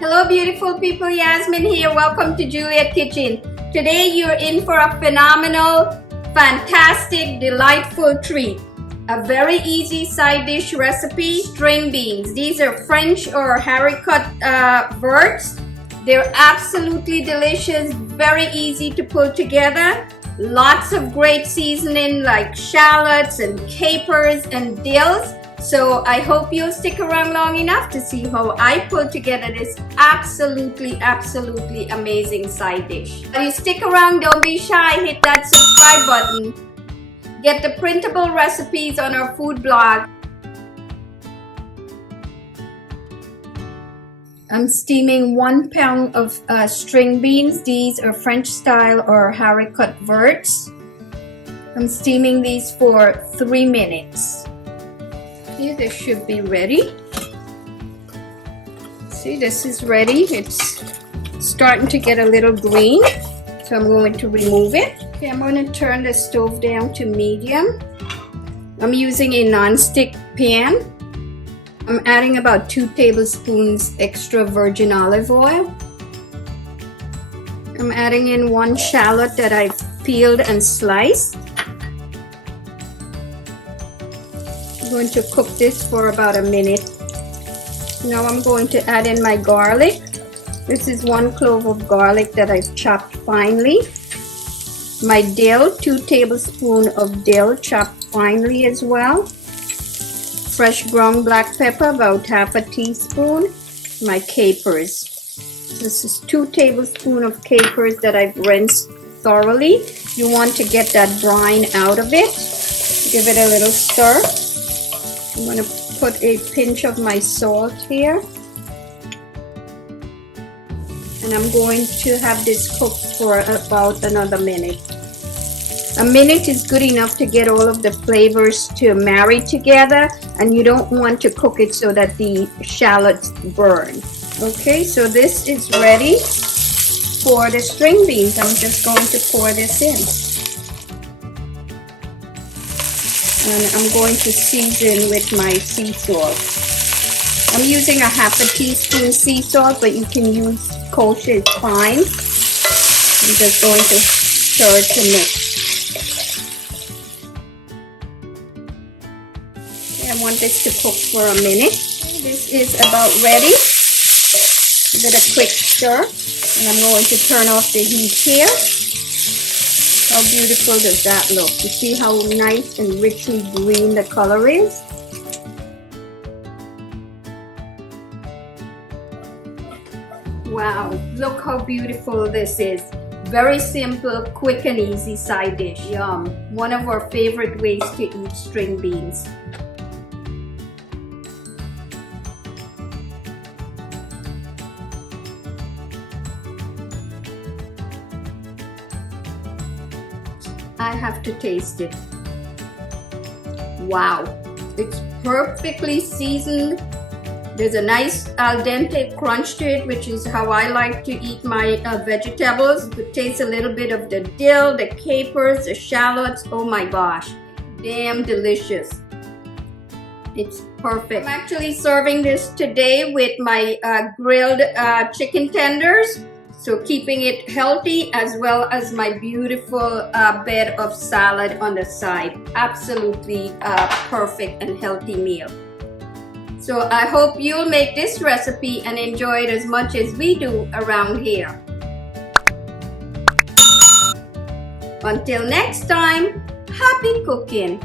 Hello beautiful people, Yasmin here. Welcome to Juliet Kitchen. Today you're in for a phenomenal, fantastic, delightful treat. A very easy side dish recipe, string beans. These are French or Haricot Verts. They're absolutely delicious, very easy to pull together. Lots of great seasoning like shallots and capers and dills. So I hope you'll stick around long enough to see how I put together this absolutely amazing side dish. If you stick around, don't be shy, hit that subscribe button. Get the printable recipes on our food blog. I'm steaming 1 pound of string beans. These are French style or Haricot Verts. I'm steaming these for 3 minutes. Here, this should be ready. See, this is ready. It's starting to get a little green, so I'm going to remove it. Okay, I'm going to turn the stove down to medium. I'm using a non-stick pan. I'm adding about 2 tablespoons extra virgin olive oil. I'm adding in 1 shallot that I've peeled and sliced. I'm going to cook this for about a minute. Now I'm going to add in my garlic. This is 1 clove of garlic that I've chopped finely. My dill, 2 tablespoons of dill chopped finely as well. Fresh ground black pepper, about ½ a teaspoon. My capers. This is 2 tablespoons of capers that I've rinsed thoroughly. You want to get that brine out of it. Give it a little stir. I'm going to put a pinch of my salt here. And I'm going to have this cooked for about another minute. A minute is good enough to get all of the flavors to marry together, and you don't want to cook it so that the shallots burn. Okay, so this is ready for the string beans. I'm just going to pour this in. And I'm going to season with my sea salt. I'm using ½ a teaspoon sea salt, but you can use kosher, it's fine. I'm just going to stir it to mix. Okay, I want this to cook for a minute. This is about ready. Give it a quick stir, and I'm going to turn off the heat here. How beautiful does that look? You see how nice and richly green the color is? Wow, look how beautiful this is. Very simple, quick and easy side dish. Yum. One of our favorite ways to eat string beans. I have to taste it. Wow, it's perfectly seasoned. There's a nice al dente crunch to it, which is how I like to eat my vegetables. You could taste a little bit of the dill, the capers, the shallots. Oh my gosh, damn delicious. It's perfect. I'm actually serving this today with my grilled chicken tenders. So keeping it healthy, as well as my beautiful bed of salad on the side. Absolutely perfect and healthy meal. So I hope you'll make this recipe and enjoy it as much as we do around here. Until next time, happy cooking!